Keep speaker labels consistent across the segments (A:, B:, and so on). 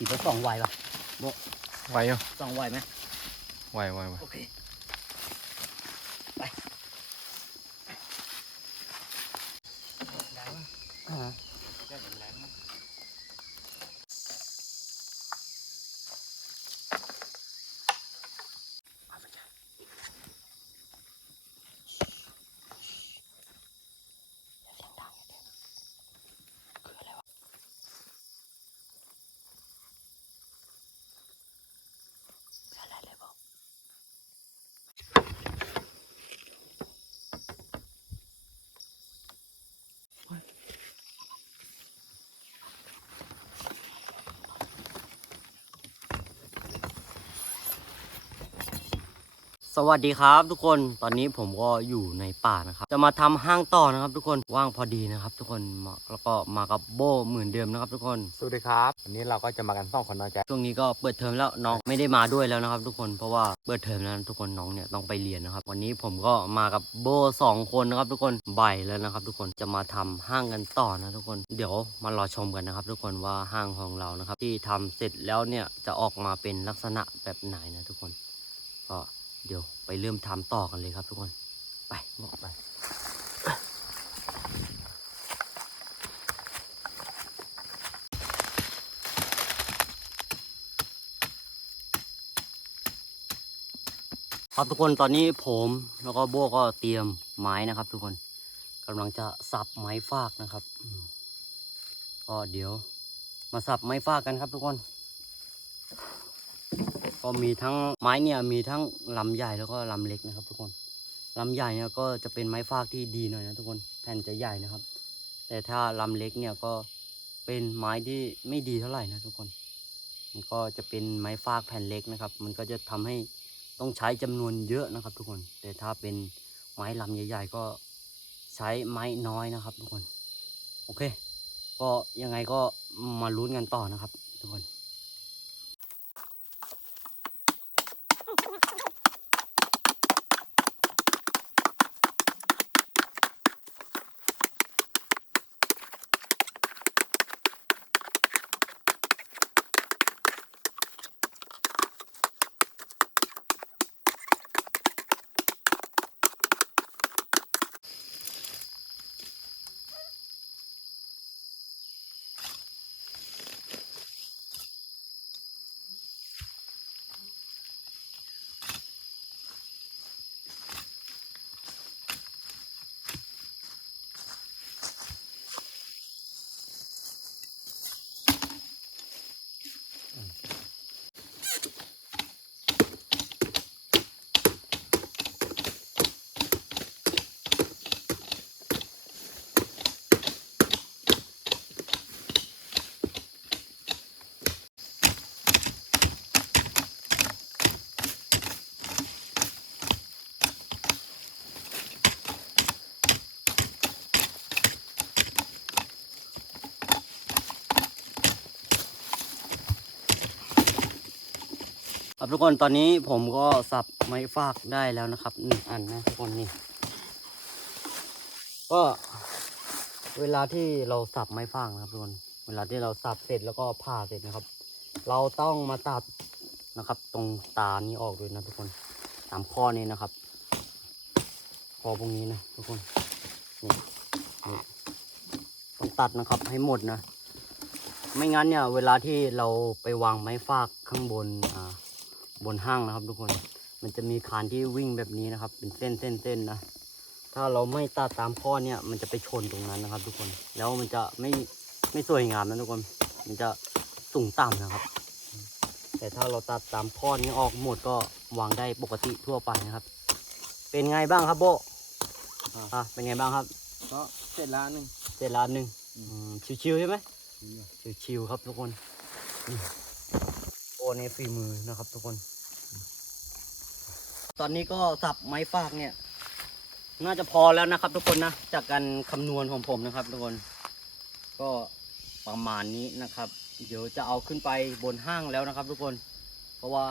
A: ขี่ไปสองไวปะ
B: ไหวอยู่
A: สองไวไหม
B: ไหวไหวไหว
A: โอเค ไปอ่าส วัสดีครับทุกคนตอนนี้ผมก็อยู่ในป่านะครับ จะมาทำห้างต่อนะครับทุกคนว่างพอดีนะครับ ทุกคนมาแล้วก็มากับโบเหมือนเดิมนะครับ ทุกคน
B: สวัสดีครับวันนี้เราก็จะมากันสองคนนะแจ๊ค
A: ช่วงนี้ก็เปิดเทอมแล้วน้องไม่ได้มาด้วยแล้วนะครับ ทุกคนเพราะว่าเปิดเทอมแล้วทุกคนน้องเนี่ยต้องไปเรียนนะครับ วันนี้ผมก็มากับโบสองคนนะครับ ทุกคนบ่ายแล้วนะครับ ทุกคนจะมาทำห้างกันต่อนะทุกคนเดี๋ยวมารอชมกันนะครับ ทุกคนว่าห้างของเรานะครับ ที่ทำเสร็จแล้วเนี่ยจะออกมาเป็นลักษณะแบบไหนนะทุกคนก็ เดี๋ยวไปเริ่มทำต่อกันเลยครับทุกคน ไปบอกไปครับทุกคนตอนนี้ผมแล้วก็โบก็เตรียมไม้นะครับ ทุกคนกำลังจะสับไม้ฟากนะครับก็เดี๋ยวมาสับไม้ฟากกันครับทุกคน ก็มีทั้งไม้เนี่ยมีทั้งลำใหญ่แล้วก็ลำเล็กนะครับ ทุกคนลำใหญ่เนี่ยก็จะเป็นไม้ฟากที่ดีหน่อยนะทุกคนแผ่นจะใหญ่นะครับ แต่ถ้าลำเล็กเนี่ยก็เป็นไม้ที่ไม่ดีเท่าไหร่นะทุกคน มันก็จะเป็นไม้ฟากแผ่นเล็กนะครับ มันก็จะทำให้ต้องใช้จำนวนเยอะนะครับ ทุกคน แต่ถ้าเป็นไม้ลำใหญ่ ๆ ก็ใช้ไม้น้อยนะครับ ทุกคน โอเค ก็ยังไงก็มาลุ้นกันต่อนะครับ ทุกคน ทุกคนตอนนี้ผมก็สับไม้ฟากได้แล้วนะครับหนึ่งอันนะทุกคนนี่ก็เวลาที่เราสับไม้ฟางนะครับทุกคนเวลาที่เราสับเสร็จแล้วก็ผ่าเสร็จนะครับ เราต้องมาตัดนะครับ ตรงตานี้ออกด้วยนะทุกคนสามข้อนี้นะครับข้อพวกนี้นะทุกคนนี่นี่ต้องตัดนะครับให้หมดนะ ไม่งั้นเนี่ย เวลาที่เราไปวางไม้ฟากข้างบนอ่า บนห้างนะครับ ทุกคน มันจะมีคานที่วิ่งแบบนี้นะครับ เป็นเส้นเส้นเส้นนะ ถ้าเราไม่ตัดตามข้อเนี่ย มันจะไปชนตรงนั้นนะครับ ทุกคน แล้วมันจะไม่ไม่สวยงามนะทุกคน มันจะสูงต่ำนะครับ แต่ถ้าเราตัดตามข้อนี้ออกหมดก็วางได้ปกติทั่วไปนะครับ เป็นไงบ้างครับโบอะเป็นไงบ้างครับ
B: ก็เสร็จแล้วหนึ่ง
A: เสร็จแล้วหนึ่งอืมชิวๆใช่ไหมชิวๆครับทุกคน นี่โอ้ในฝีมือนะครับ ทุกคน ตอนนี้ก็สับไม้ฟากเนี่ย น่าจะพอแล้วนะครับ ทุกคนนะจากการคำนวณของผมนะครับ ทุกคน ก็ประมาณนี้นะครับ เดี๋ยวจะเอาขึ้นไปบนห้างแล้วนะครับ ทุกคน เพราะว่า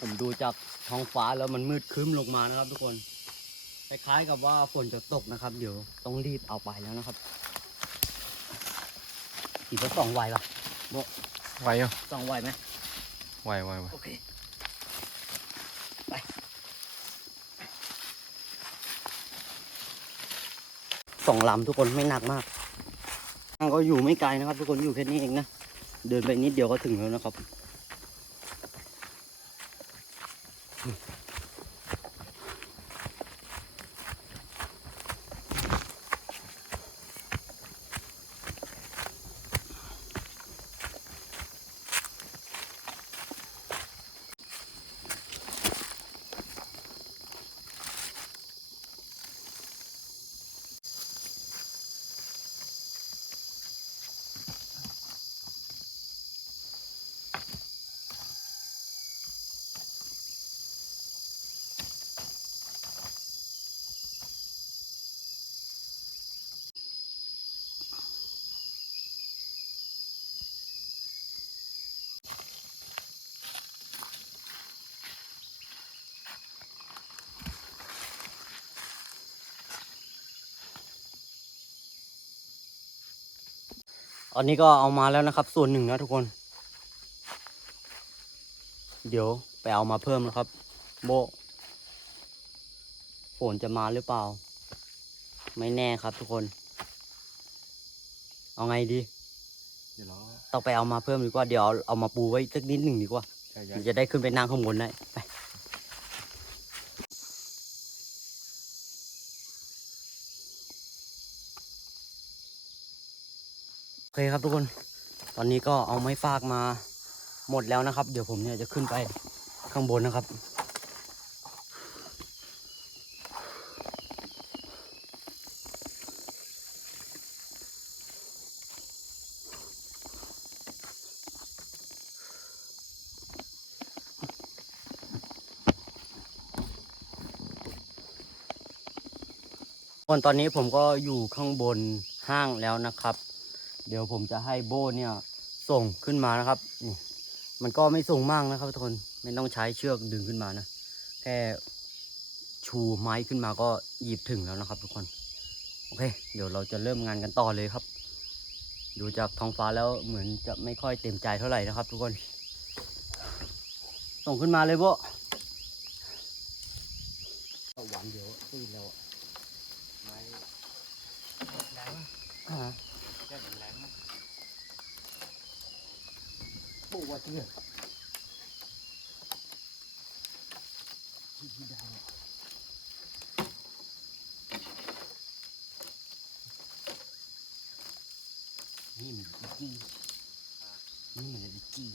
A: ผมดูจากท้องฟ้าแล้วมันมืดครึ้มลงมานะครับ ทุกคนคล้ายๆกับว่าฝนจะตกนะครับ เดี๋ยวต้องรีบเอาไปแล้วนะครับขี่รถสองไวปะโบ
B: ไหวอยู่
A: สองไหวไหม
B: ไหวไหวไหว
A: โอเค ไป สองลำทุกคนไม่หนักมากทางก็อยู่ไม่ไกลนะครับ ทุกคนอยู่แค่นี้เองนะ เดินไปนิดเดียวก็ถึงแล้วนะครับ ตอนนี้ก็เอามาแล้วนะครับ ส่วนหนึ่งนะทุกคน เดี๋ยวไปเอามาเพิ่มนะครับ โบะฝนจะมาหรือเปล่า ไม่แน่ครับทุกคน เอาไงดี
B: เดี๋ยวเรา
A: ต้องไปเอามาเพิ่มดีกว่าเดี๋ยวเอาเอามาปูไว้สักนิดหนึ่งดีกว่า
B: ใช่
A: เดี๋ยวจะได้ขึ้นไปนั่งข้างบนได้ไป เคครับทุกคน ตอนนี้ก็เอาไม้ฟากมาหมดแล้วนะครับ เดี๋ยวผมเนี่ยจะขึ้นไปข้างบนนะครับ ตอนนี้ผมก็อยู่ข้างบนห้างแล้วนะครับ เดี๋ยวผมจะให้โบเนี่ยส่งขึ้นมานะครับนี่มันก็ไม่สูงมากนะครับทุกคนไม่ต้องใช้เชือกดึงขึ้นมานะแค่ชูไม้ขึ้นมาก็หยิบถึงแล้วนะครับ ทุกคนโอเค เดี๋ยวเราจะเริ่มงานกันต่อเลยครับ ดูจากท้องฟ้าแล้วเหมือนจะไม่ค่อยเต็มใจเท่าไหร่นะครับ ทุกคน ส่งขึ้นมาเลยโบหวานเดี๋ยวตื่นแล้วอะ
B: ไม่
A: อ่า
B: แค่แรงนะ
A: ปูว่าเชื่อที่ที่ดาวนี่มันดิจี้นี่มันดิจี้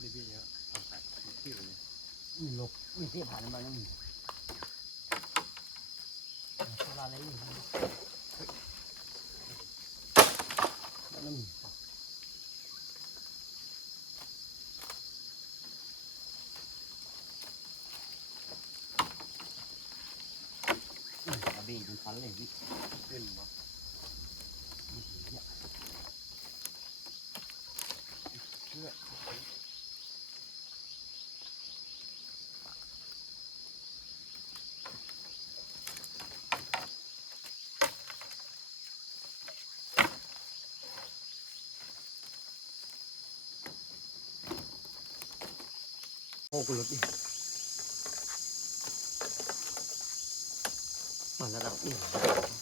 B: รีบๆเยอะเอาใส่ที่เลย
A: มีลกมีเสียผ่านมาแล้วมีเวลาอะไรอยู่แล้วมีอืมก ระบี่มันฟันเลยพี่
B: ขึ้นมา
A: โอ้กูรถดิมันระดับนี้เดี๋ยวเลือกแบบบาริ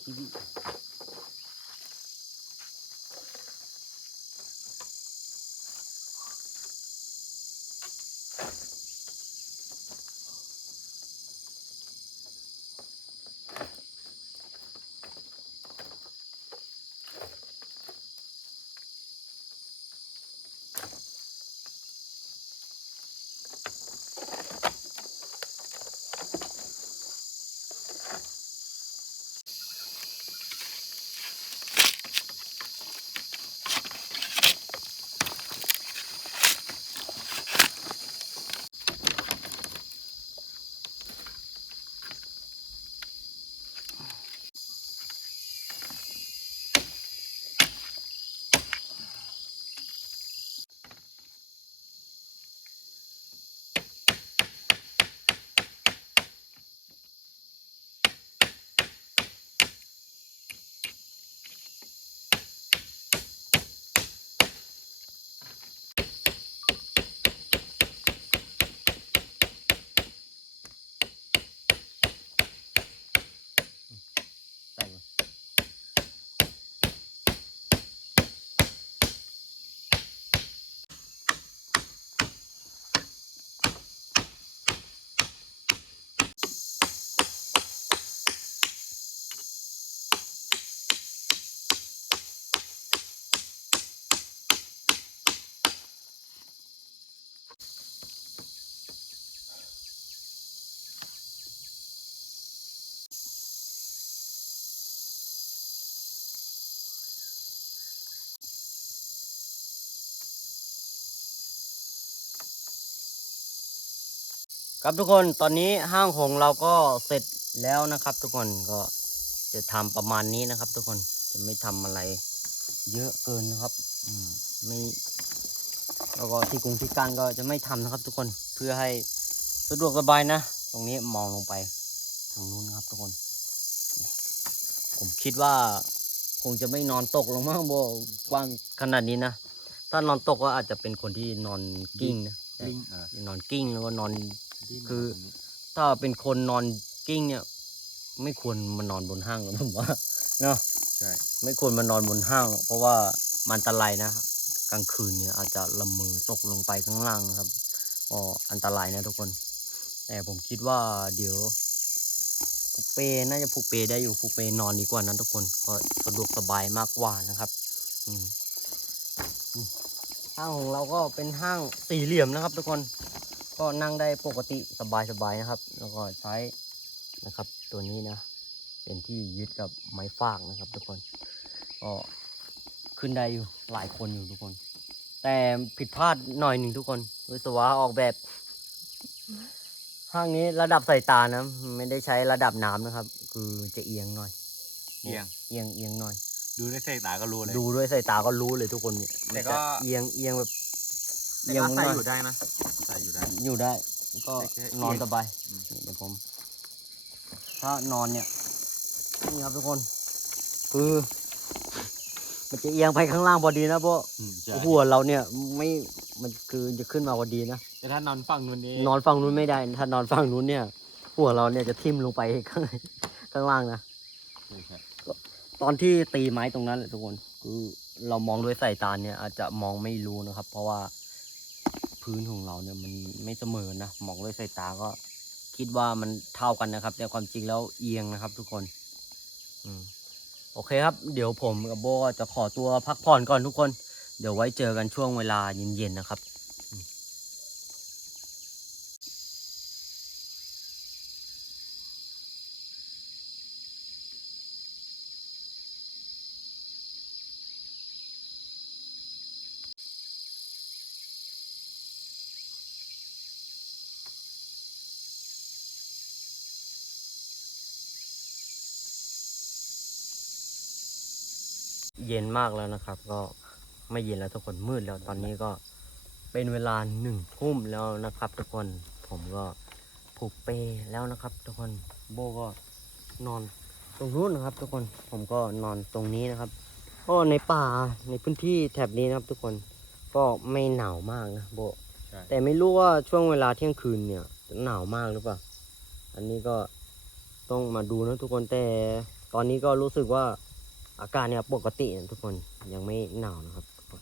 A: คิวิ ครับทุกคนตอนนี้ห้างของเราก็เสร็จแล้วนะครับ ทุกคนก็จะทำประมาณนี้นะครับ ทุกคนจะไม่ทำอะไร เยอะเกินนะครับ อืมไม่แล้วก็ที่กรุงที่การก็จะไม่ทำนะครับ ทุกคนเพื่อให้สะดวกสบายนะ ตรงนี้มองลงไปทางนู้นนะครับ ทุกคน ผมคิดว่าคงจะไม่นอนตกลงมั้งโบกว้างขนาดนี้นะถ้านอนตกก็อาจจะเป็นคนที่นอนกิ้งนะใช่
B: ลิงเออน
A: อนกิ้งแล้วก็นอน
B: ดิ้น
A: คือ
B: ตรงนี้
A: ถ้าเป็นคนนอนกิ้งเนี่ย ไม่ควรมานอนบนห้างหรอกผมว่าเนาะ
B: ใช่
A: ไม่ควรมานอนบนห้างหรอกเพราะว่ามันอันตรายนะกลางคืนเนี่ยอาจจะละเมอตกลงไปข้างล่างนะครับก็อันตรายนะทุกคน แต่ผมคิดว่าเดี๋ยวผูกเปน่าจะผูกเปได้อยู่ผูกเปนอนดีกว่านั้นทุกคนก็สะดวกสบายมากกว่านะครับอืมอืมห้างของเราก็เป็นห้างสี่เหลี่ยมนะครับทุกคน ก็นั่งได้ปกติสบายๆนะครับ แล้วก็ใช้นะครับ ตัวนี้นะ เป็นที่ยึดกับไม้ฟากนะครับ ทุกคนก็ขึ้นได้อยู่หลายคนอยู่ทุกคน แต่ผิดพลาดหน่อยหนึ่งทุกคนวิศวะออกแบบห้างนี้ระดับสายตานะ ไม่ได้ใช้ระดับน้ำนะครับ คือจะเอียงหน่อย
B: เอียง
A: เอียงเอียงหน่อย
B: ดูด้วยสายตาก็รู้เลย
A: ดูด้วยสายตาก็รู้เลยทุกคนเนี่ย
B: แต่
A: มัน
B: ก็
A: จะเอียงเอียงแบบ
B: แต่
A: เอียง
B: ก็ใส่
A: หน่
B: อยู่ได้นะใส่อยู่ได้
A: อยู่ได้ ก็
B: แค่
A: นอน
B: เอียง
A: สบาย
B: อืม
A: นี่เดี๋ยวผม ถ้านอนเนี่ย นี่ครับทุกคน คือ มันจะเอียงไปข้างล่างพอดีนะเพราะ
B: อืมใช่
A: หัวเราเนี่ยไม่ มันคือจะขึ้นมาพอดีนะ
B: แต่ถ้านอนฝั่งนู้นนี่
A: นอนฝั่งนู้นไม่ได้ ถ้านอนฝั่งนู้นเนี่ย หัวเราเนี่ยจะทิ่มลงไปข้างข้างล่างนะ
B: ใช่ใช่
A: ตอนที่ตีไม้ตรงนั้นแหละทุกคนคือเรามองด้วยสายตาเนี่ยอาจจะมองไม่รู้นะครับ เพราะว่า พื้นของเราเนี่ยมันไม่เสมอนะมองด้วยสายตาก็คิดว่ามันเท่ากันนะครับ แต่ความจริงแล้วเอียงนะครับ ทุกคน อืมโอเคครับ เดี๋ยวผมกับโบจะขอตัวพักผ่อนก่อนทุกคน เดี๋ยวไว้เจอกันช่วงเวลาเย็นๆนะครับ ย็นมากแล้วนะครับ ก็ไม่เย็นแล้วทุกคนมืดแล้วตอนนี้ก็เป็นเวลาหนึ่งทุ่มแล้วนะครับ ทุกคนผมก็ผูกเปแล้วนะครับ ทุกคนโบก็นอนตรงนู้นนะครับ ทุกคนผมก็นอนตรงนี้นะครับก็ในป่าในพื้นที่แถบนี้นะครับ ทุกคนก็ไม่หนาวมากนะโบ
B: ใช่
A: แต่ไม่รู้ว่าช่วงเวลาเที่ยงคืนเนี่ยจะหนาวมากหรือเปล่า อันนี้ก็ต้องมาดูนะทุกคนแต่ตอนนี้ก็รู้สึกว่า อากาศเนี่ยปกตินะทุกคนยังไม่หนาวนะครับทุกคน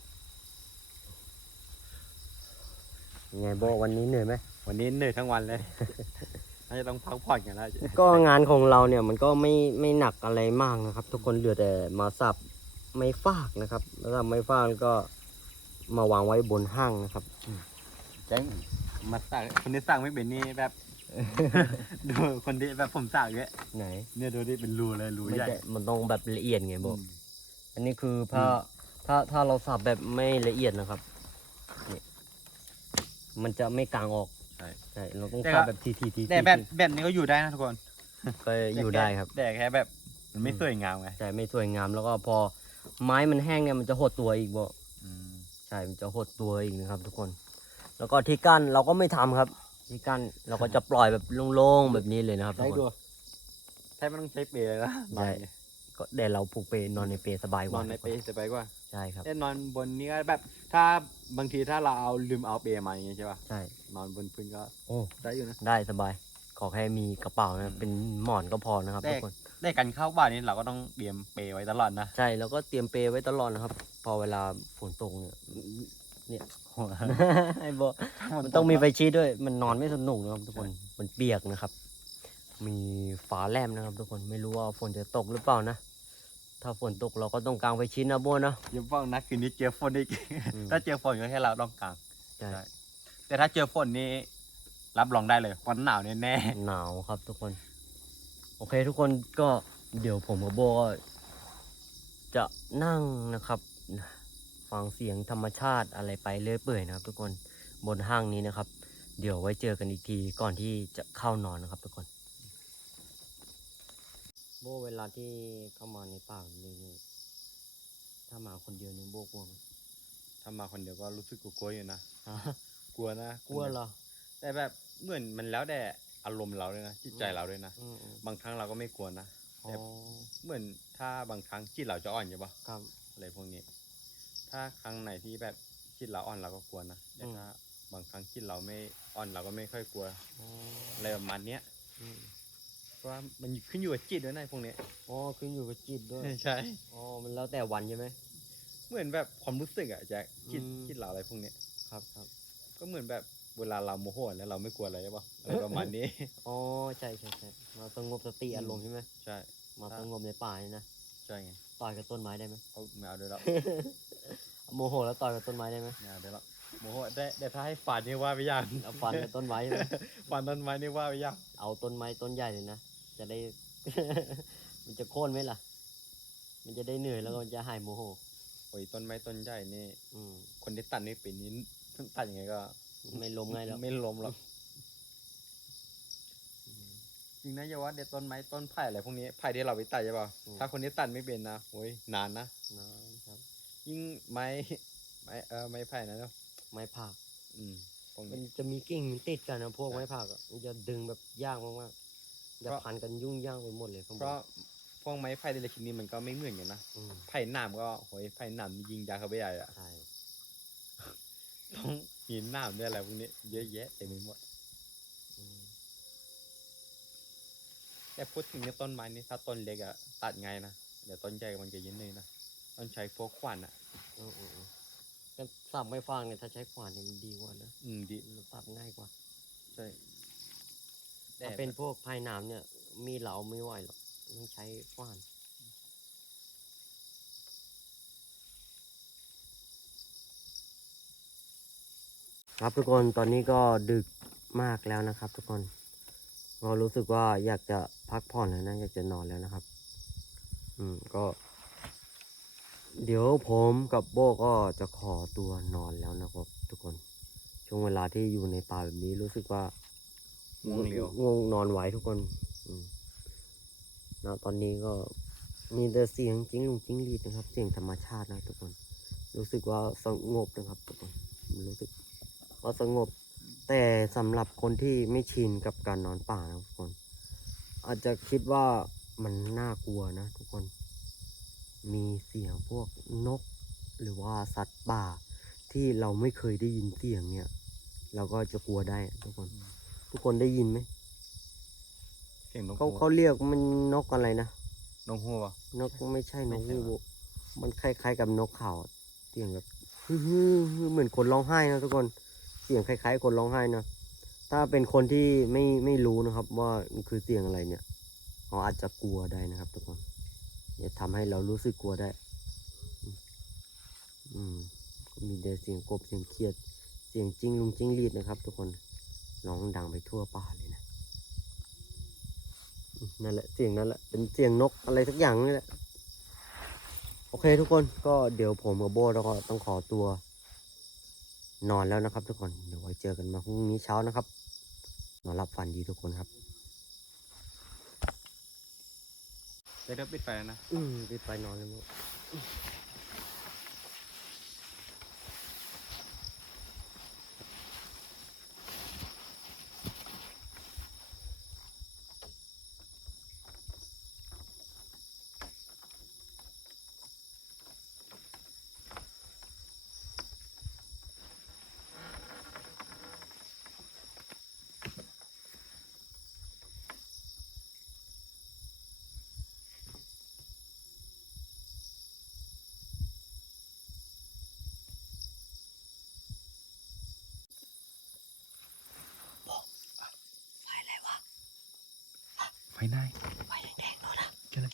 A: ยังไงโบวันนี้เหนื่อยไหม
B: วันนี้เหนื่อยทั้งวันเลยน่าจะต้องพักผ่อนกันแล้ว
A: ก็งานของเราเนี่ยมันก็ไม่ไม่หนักอะไรมากนะครับ ทุกคนเหลือแต่มาสับไม้ฟากนะครับแล้วก็ไม้ฟากก็มาวางไว้บนห้างนะครับ
B: แจ้งมาสั่งคนที่สั่งไม่เป็นนี่แบบ ดูคนที่แบบผมสั่งเยอะ
A: ไหน
B: เนี่ยดูดิเป็นรูเลยรู
A: ไม่
B: ใหญ่
A: ได้มันต้องแบบละเอียดไงโบ
B: อืม
A: อันนี้คือถ้าถ้าถ้าเราสับแบบไม่ละเอียดนะครับนี่มันจะไม่กลางออก
B: ใช่
A: ใช่เราต้อง
B: แต่
A: สับ
B: ก็
A: แบบทีทีที
B: แต่แบบแบบนี้ก็อยู่ได้นะทุกคน
A: ก็อยู่ได้ครับ
B: แต่แค่แบบมันไม่สวยงามไง
A: ใช่ไม่สวยงามแล้วก็พอไม้มันแห้งเนี่ยมันจะหดตัวอีกบ่
B: อืม
A: ใช่มันจะหดตัวอีกนะครับ ทุกคน แล้วก็ที่กั้นเราก็ไม่ทำครับ ที่กั้นเราก็จะปล่อยแบบโล่งๆแบบนี้เลยนะครับทุ
B: ใช้
A: กค
B: ตัวนใช้ไม่ต้องใช้เปรย์เลยนะ
A: ใช่ก็แต่เราผูกเปนอนในเปสบายก
B: น
A: ว่า
B: อนในเปรย์สบายกว่า
A: ใช่ครับ
B: แต่นอนบนนี้ก็แบบ ถ้าบางทีถ้าเราเอาลืมเอาเปรย์มาอย่างเงี้ยใช่ป่ะ
A: ใช่
B: นอนบนพื้นก็
A: โอ้
B: ได้อยู่นะ
A: ได้สบาย ขอแค่มีกระเป๋า
B: อื
A: นะ
B: ม
A: เป็นหมอนก็พอนะครับ
B: แต่
A: ทุกคน
B: ได้กันเข้าบ้านนี้เราก็ต้องเตรียมเปรย์ไว้ตลอดนะ
A: ใช่แล้วก็เตรียมเปรย์ไว้ตลอดนะครับ พอเวลาฝนตกเนี่ย เนี่ยไอ้โบมันต้องมีไฟชีดด้วย มันนอนไม่สนุกนะครับทุกคน มันเปียกนะครับ มีฝาแลมนะครับ ทุกคน ไม่รู้ว่าฝนจะตกหรือเปล่านะ ถ้าฝนตกเราก็ต้องกางไฟชีดนะโบนะ
B: อยังฟังนะคืนนี้เจอฝนอีก
A: อืม
B: ถ้าเจอฝนก็แค่เราต้องกาง
A: ใช่
B: ใช่ แต่ถ้าเจอฝนนี่รับรองได้เลยวันหนาวแน่
A: หนาวครับ ทุกคน โอเค ทุกคนก็เดี๋ยวผมกับโบก็จะนั่งนะครับ ฟังเสียงธรรมชาติอะไรไปเรื่อยเปื่อยนะครับ ทุกคนบนห้างนี้นะครับ เดี๋ยวไว้เจอกันอีกทีก่อนที่จะเข้านอนนะครับ ทุกคนโบเวลาที่เข้ามาในป่าแบบนี้นี่ถ้ามาคนเดียวนี่โบกลัวไหม
B: ถ้ามาคนเดียวก็รู้สึกกลัวๆอยู่นะ
A: ฮะ
B: กลัวนะ
A: กลัวเหรอ
B: แต่แบบเหมือนมันแล้วแต่อารมณ์เราด้วยนะจิตใจเราด้วยนะ
A: อืมอืม
B: บางครั้งเราก็ไม่กลัวนะ
A: อ๋อ
B: แต่ เหมือนถ้าบางครั้งจิตเราจะอ่อนใช่ปะ
A: ครับ
B: อะไรพวกนี้ ถ้าครั้งไหนที่แบบจิตเราอ่อนเราก็กลัวนะแต่
A: อืม
B: ถ้าบางครั้งจิตเราไม่อ่อนเราก็ไม่ค่อยกลัว
A: อ๋อ
B: อะไรประมาณเนี้ย
A: อืม
B: เพราะว่ามันขึ้นอยู่กับจิตด้วยนะพวกเนี้ย
A: อ๋อขึ้นอยู่กับจิตด้วย
B: ใช่
A: อ๋อมันแล้วแต่วันใช่ไหม
B: เหมือนแบบความรู้สึกอะแจ็คจิต
A: อืม
B: จิตเราอะไรพวกเนี้ย
A: ครับครับ
B: ก็เหมือนแบบเวลาเราโมโหแล้วเราไม่กลัวอะไรใช่ปะอะไรประมาณนี้
A: อ๋อใช่ใช่ใช่มาสงบสติอารมณ์ใช่ไหม
B: ใช่
A: มา
B: ครับ
A: สงบในป่านี่นะ
B: ใช่ไง
A: ต่อยกับต้นไม้ได้ไหม
B: เขาไม่เอาด้วยแล้ว
A: โมโหแล้วต่อยกับต้นไม้ได้ไหม
B: ไม่เอาด้วยแล้วโมโหได้แต่ถ้าให้ฝันนี่ว่าไปยัง
A: เอาฟันกับต้นไม้ใช่ไหม
B: ฝันต้นไม้นี่ว่าไปยัง
A: เอาต้นไม้ต้นใหญ่เลยนะจะได้ มันจะโค่นไหมล่ะ มันจะได้เหนื่อยแล้วก็มันจะหายโมโห
B: โอ้ยต้นไม้ต้นใหญ่นี่
A: อืม
B: คนที่ตัดนี่ปีนี้ตัดยังไงก็
A: ไม่ล้มง่ายแล้ว
B: ไม่ล้มหรอก
A: อืม
B: จริงนะอย่าว่าเด็ดต้นไม้ต้นไผ่อะไรพวกนี้ไผ่ที่เราไปตัดใช่ป่ะ
A: อืม
B: ถ้าคนที่ตัดไม่เป็นนะโอ้ยนานนะ
A: นะครับ
B: ยิ่งไม้ไม้เออไม้ไผ่นะเนาะ
A: ไม้ผัก
B: อืมพวก
A: มัน
B: นี้
A: จะมีกิ่งมันติดกันนะพวก
B: ใช่
A: ไม้ผักอะมันจะดึงแบบยากมากๆจะ
B: เพราะ
A: พันกันยุ่งยากไปหมดเลยข้างบ
B: เพราะ
A: น
B: พวกไม้ไผ่แต่ละชนิดมันก็ไม่เหมือนกันนะ
A: อืม
B: ไผ่หนามก็โอ้ยไผ่หนามนี่ยิงยาเข้าไปใหญ่อะ
A: ใช่
B: ต้องหินหนามด้วยอะไรพวกนี้เยอะแยะเต็มไปหมด แต่พูดถึงเนี่ยต้นไม้นี่ถ้าต้นเล็กอะตัดไงายนะเดี๋ยวต้นใหญ่มันจะเย็นเลยนะต้องใช้พวกขวานอะ
A: อืมอืมอืมแต่สับไม้ฟางเนี่ยถ้าใช้ขวานเนี่ยมันดีกว่านะ
B: อืมดี
A: มันสับง่ายกว่า
B: ใช่แต่
A: ถ้าเป็นพวกภายหนามเนี่ย มีเหลาไม่ไหวหรอกต้องใช้ขวาน ครับทุกคนตอนนี้ก็ดึกมากแล้วนะครับ ทุกคน ก็รู้สึกว่าอยากจะพักผ่อนแล้วนะ อยากจะนอนแล้วนะครับ อืมก็ เดี๋ยวผมกับโบก็จะขอตัวนอนแล้วนะครับ ทุกคน ช่วงเวลาที่อยู่ในป่าแบบนี้รู้สึกว่า
B: ง่วงเร็ว
A: ง่วงนอนไหวทุกคน อืมแล้วตอนนี้ก็มีแต่เสียงจิ้งลุงจิ้งหรีดนะครับ เสียงธรรมชาตินะทุกคน รู้สึกว่าสงบนะครับทุกคนรู้สึกว่าสงบแต่ สำหรับคนที่ไม่ชินกับการนอนป่านะทุกคน อาจจะคิดว่ามันน่ากลัวนะทุกคน มีเสียงพวกนก หรือว่าสัตว์ป่า ที่เราไม่เคยได้ยินเสียงเนี่ย เราก็จะกลัวได้อะทุกคน ทุกคนได้ยินไหม
B: เสียงนก
A: เขา
B: หัว
A: เขาเรียกมันนกอะไรนะ
B: นกหัวปะ
A: นกไม่ใช่น
B: ไม่
A: ก
B: ใช่
A: ฮู
B: หรอ
A: กมันคล้ายๆกับนกเขาอะเสียงแบบฮึ่มๆเหมือนคนร้องไห้นะทุกคน เสียงคล้ายๆคนร้องไห้นะ ถ้าเป็นคนที่ไม่ไม่รู้นะครับ ว่ามันคือเสียงอะไรเนี่ยเขาอาจจะกลัวได้นะครับ ทุกคนจะทำให้เรารู้สึกกลัวได้ อืมมีแต่เสียงกบเสียงเขียด เสียงจิ้งลุงจิ้งรีดนะครับ ทุกคนร้องดังไปทั่วป่าเลยนะนั่นแหละเสียงนั่นแหละเป็นเสียงนกอะไรสักอย่างนี่แหละโอเคทุกคนก็เดี๋ยวผมกับโบแล้วก็ต้องขอตัว นอนแล้วนะครับ ทุกคนเดี๋ยวไว้เจอกันมาพรุ่งนี้เช้านะครับ นอนหลับฝันดีทุกคนครับ
B: เดี๋ยวเดี๋ยวปิดไฟแล้วนะ
A: อืมปิดไฟนอนเลยมั้ง ไฟไห
B: น
A: ไฟแดงๆนู่นนะ
B: เจอแล้ว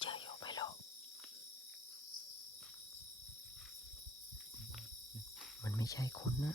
A: เจออยู่ไม่รู้มันไม่ใช่คนนะ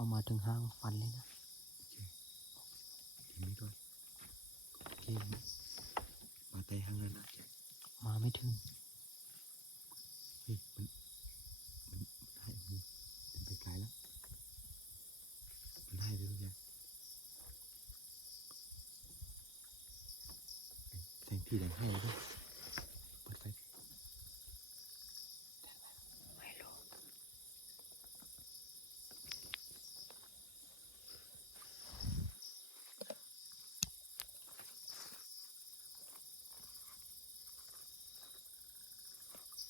A: ามาถึงห้างฟันเลยนะ
B: ทีนี้ก็โอเคมาแต่ห้างแล้วนะแจ็ค
A: มาไม่ถึง
B: เฮ้ยมันมันมันให้มันมันไปไกลแล้วมันให้ด้วยแจ็คเสียงที่แดงให้แล้วด้วยเปิดไฟ
A: ไม่รู้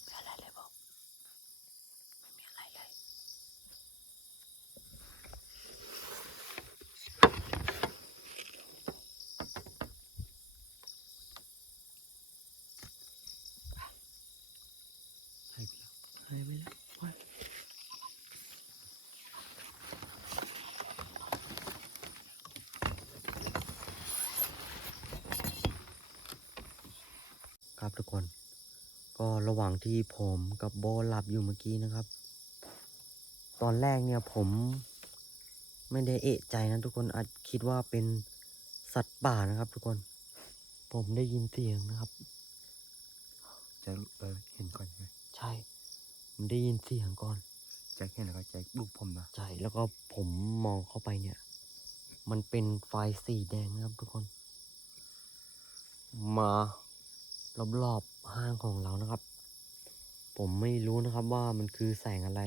A: ไม่อะไรเลยบอกไม่มีอะไรเลย
B: ให้ไปแล้ว
A: หายไปแล้วโอ๊ยครับทุกคน ก็ระหว่างที่ผมกับโบหลับอยู่เมื่อกี้นะครับ ตอนแรกเนี่ยผมไม่ได้เอะใจนะทุกคนอาจคิดว่าเป็นสัตว์ป่านะครับ ทุกคน ผมได้ยินเสียงนะครับ
B: แจ็คเออเห็นก่อนใช่ไหม
A: ใช่ผมได้ยินเสียงก่อน
B: แจ็คเห็นแล้วก็แจ็คลูกผมนะ
A: ใช่แล้วก็ผมมองเข้าไปเนี่ย มันเป็นไฟสีแดงนะครับทุกคน มารอบๆ ห้างของเรานะครับ ผมไม่รู้นะครับว่ามันคือแสงอะไร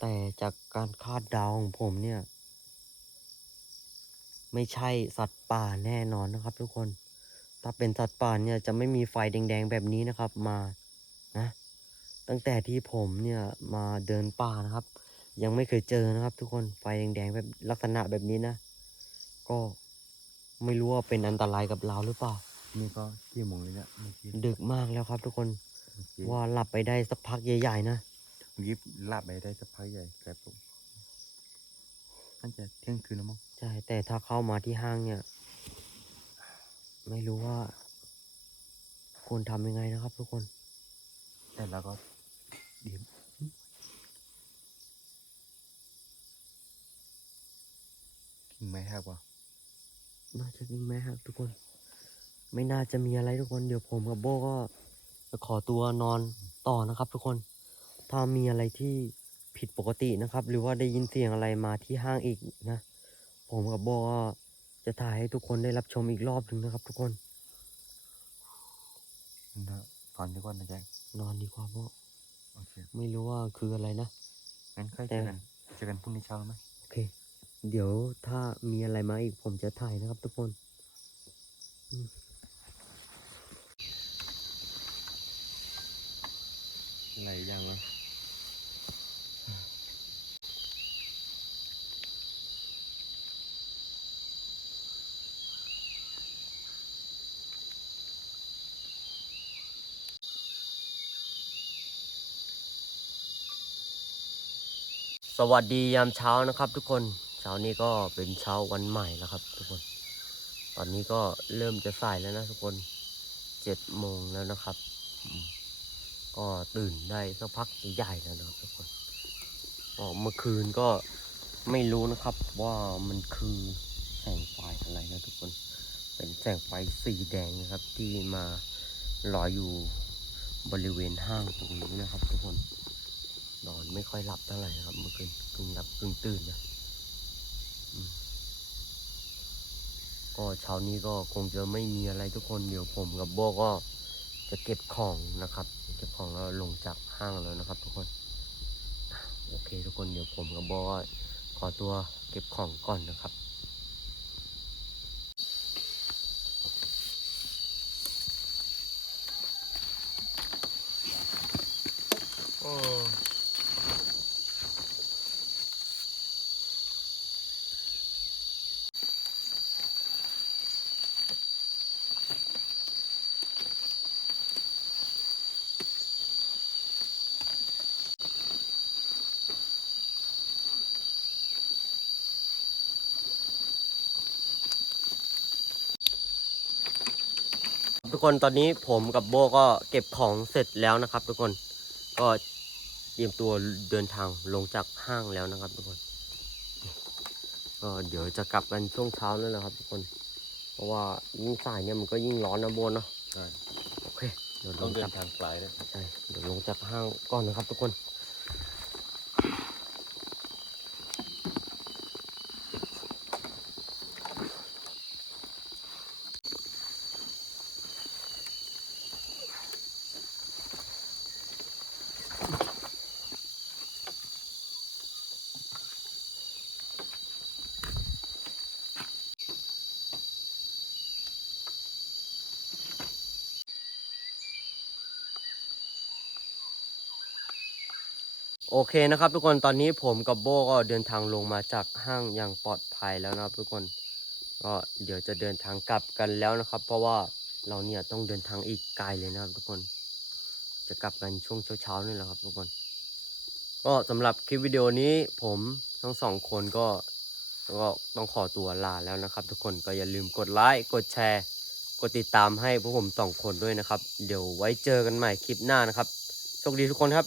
A: แต่จากการคาดเดาของผมเนี่ย ไม่ใช่สัตว์ป่าแน่นอนนะครับ ทุกคน ถ้าเป็นสัตว์ป่าเนี่ยจะไม่มีไฟแดงๆแบบนี้นะครับ มานะ ตั้งแต่ที่ผมเนี่ยมาเดินป่านะครับ ยังไม่เคยเจอนะครับ ทุกคนไฟแดงๆแบบลักษณะแบบนี้นะ ก็ไม่รู้ว่าเป็นอันตรายกับเราหรือเปล่า
B: นี่ก็กี่โมงเลยเนี่ยเมื่อกี้
A: ดึกมากแล้วครับทุกคน
B: เมื่อกี้
A: ว่าหลับไปได้สักพักใหญ่ๆนะ
B: เมื่อกี้หลับไปได้สักพักใหญ่แต่ผมน่าจะเที่ยงคืนแล้วมั้ง
A: ใช่ แต่ถ้าเข้ามาที่ห้างเนี่ย ไม่รู้ว่า ควรทำยังไงนะครับ ทุกคน
B: แต่เราก็เดี๋ยวกิ่งไม้หักว่ะ
A: น่าจะยิงไหมครับทุกคน ไม่น่าจะมีอะไรทุกคน เดี๋ยวผมกับโบก็จะขอตัวนอนต่อนะครับทุกคน ถ้ามีอะไรที่ผิดปกตินะครับ หรือว่าได้ยินเสียงอะไรมาที่ห้างอีกนะ ผมกับโบก็จะถ่ายให้ทุกคนได้รับชมอีกรอบหนึ่งนะครับ ทุกคน
B: งั้นเถอะก่อนดีกว่านะแจ็คน
A: อนดีกว่าโบ
B: โอเค
A: ไม่รู้ว่าคืออะไรนะ
B: งั้นค่อย
A: แต่
B: เจอกันเจอกันพรุ่งนี้เช้าไหม
A: โอเค เดี๋ยวถ้ามีอะไรมาอีกผมจะถ่ายนะครับ ทุกคน อืม อะไรยังอะสวัสดียามเช้านะครับทุกคนเช้านี้ก็เป็นเช้าวันใหม่แล้วครับ ทุกคน ตอนนี้ก็เริ่มจะสายแล้วนะทุกคนเจ็ดโมงแล้วนะครับ ก็ตื่นได้สักพักใหญ่แล้วนะครับทุกคนก็เมื่อคืนก็ไม่รู้นะครับว่ามันคือแสงไฟอะไรนะทุกคน เป็นแสงไฟสีแดงนะครับ ที่มาลอยอยู่บริเวณห้างตรงนี้นะครับ ทุกคนนอนไม่ค่อยหลับเท่าไหร่ครับ เมื่อคืนกึ่งหลับกึ่งตื่นนะก็เช้านี้ก็คงจะไม่มีอะไรทุกคนเดี๋ยวผมกับโบก็จะเก็บของนะครับ เก็บของแล้วลงจากห้างแล้วนะครับ ทุกคน โอเค ทุกคนเดี๋ยวผมกับบก็ขอตัวเก็บของก่อนนะครับ
B: โอ้
A: ทุกคนตอนนี้ผมกับโบก็เก็บของเสร็จแล้วนะครับ ทุกคนก็เตรียมตัวเดินทางลงจากห้างแล้วนะครับ ทุกคนก็เดี๋ยวจะกลับกันช่วงเช้านั่นแหละครับ ทุกคน เพราะว่ายิ่งสายเนี่ยมันก็ยิ่งร้อนนะโบนเนาะ
B: ใช่
A: โอเคเดี๋ยวล
B: ต้อง
A: ง
B: เดิ
A: จาก
B: นทางไกลนะ
A: ใช่เดี๋ยวลงจากห้างก่อนนะครับ ทุกคน โอเคนะครับทุกคนตอนนี้ผมกับโบก็เดินทางลงมาจากห้างอย่างปลอดภัยแล้วนะครับ ทุกคนก็เดี๋ยวจะเดินทางกลับกันแล้วนะครับ เพราะว่าเราเนี่ยต้องเดินทางอีกไกลเลยนะครับ ทุกคน จะกลับกันช่วงเช้าๆนี่แหละครับทุกคน ก็สำหรับคลิปวิดีโอนี้ผมทั้งสองคนก็ก็ต้องขอตัวลาแล้วนะครับ ทุกคนก็อย่าลืมกดไลค์กดแชร์ กดติดตามให้พวกผมสองคนด้วยนะครับ เดี๋ยวไว้เจอกันใหม่คลิปหน้านะครับโชคดีทุกคนครับ